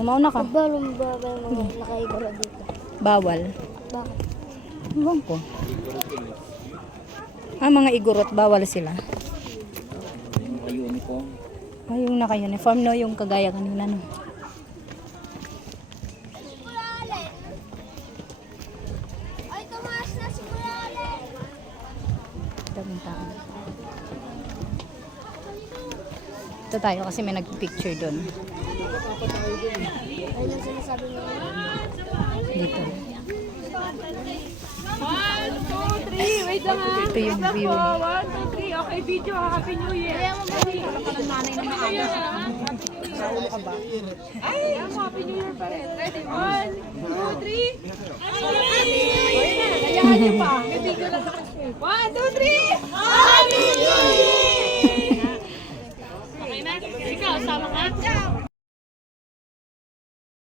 Mauna ka. Bawal ba mga nakaigura dito? Bawal. Bakit? Ewan ko. Mga igurot, bawal sila. Uniform. Yung naka-uniform, no? Yung kagaya kanina, no? Ay, tumaas na si Kuya Allen. Daming tao. Ito tayo kasi may nag-picture doon. Ay, yung sinasabi niya. Dito. 1, 2, 3. Wait lang ha. Ito yung view. 1, 2, 3. Okay, video ha. Happy New Year. Wala pa ng nanay na maaga. Sa ulo ka ba? Ay, Happy New Year pa rin. Ready? 1, 2, 3. Ayahan niyo pa. May video lang sa kasi. 1, 2, 3. Happy New Year! Okay na? Ikaw, sama ka?